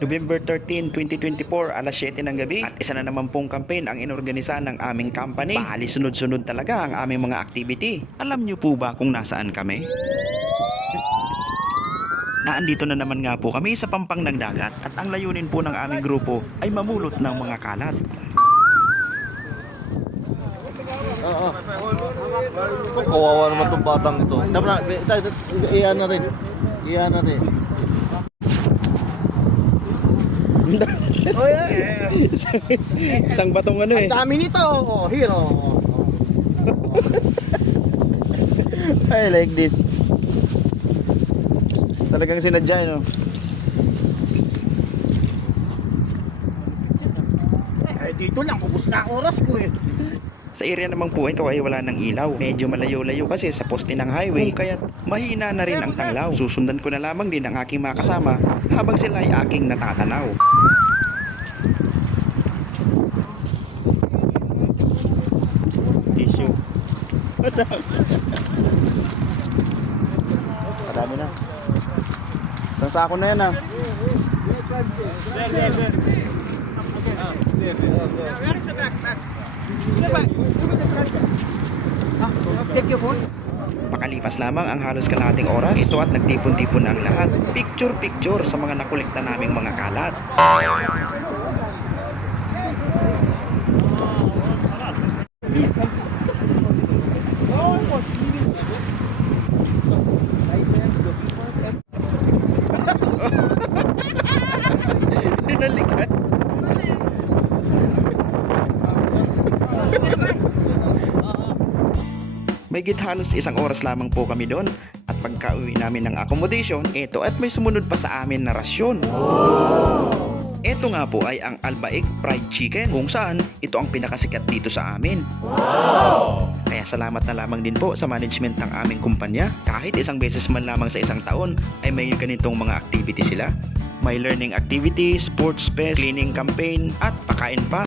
November 13, 2024, alas 7 ng gabi at isa na naman pong campaign ang inorganisa ng aming company. Bali sunod-sunod talaga ang aming mga activity. Alam niyo po ba kung nasaan kami? Naandito na naman nga po kami sa pampang ng dagat at ang layunin po ng aming grupo ay mamulot ng mga kalat. Oo. Kawawa naman itong batang ito. Dapat na, iyan natin. Iyan natin. Oh, yeah. Isang batong ano eh. Ang dami nito. Oh, here. Oh. I like this. Talagang sinadya no. Eh, dito lang. Ubus na ang oras ko eh. Sa area naman po ito ay wala ng ilaw. Medyo malayo-layo kasi sa poste ng highway kaya mahina na rin ang tanglaw. Susundan ko na lamang din ang aking mga kasama habang sila ay aking natatanaw. Tissue. Madami na. Isang sako na yan ah. Makalipas lamang ang halos kalahating oras, ito at nagtipon-tipon na ang lahat. Picture-picture sa mga nakolekta naming mga kalat. Pinalikat. May halos isang oras lamang po kami doon at pagka-uwi namin ng accommodation, eto at may sumunod pa sa amin na rasyon. Ito nga po ay ang Albaik Fried Chicken kung saan ito ang pinakasikat dito sa amin. Kaya salamat na lamang din po sa management ng aming kumpanya. Kahit isang beses man lamang sa isang taon ay may ganitong mga activity sila. May learning activities, sports fest, cleaning campaign at pakain pa.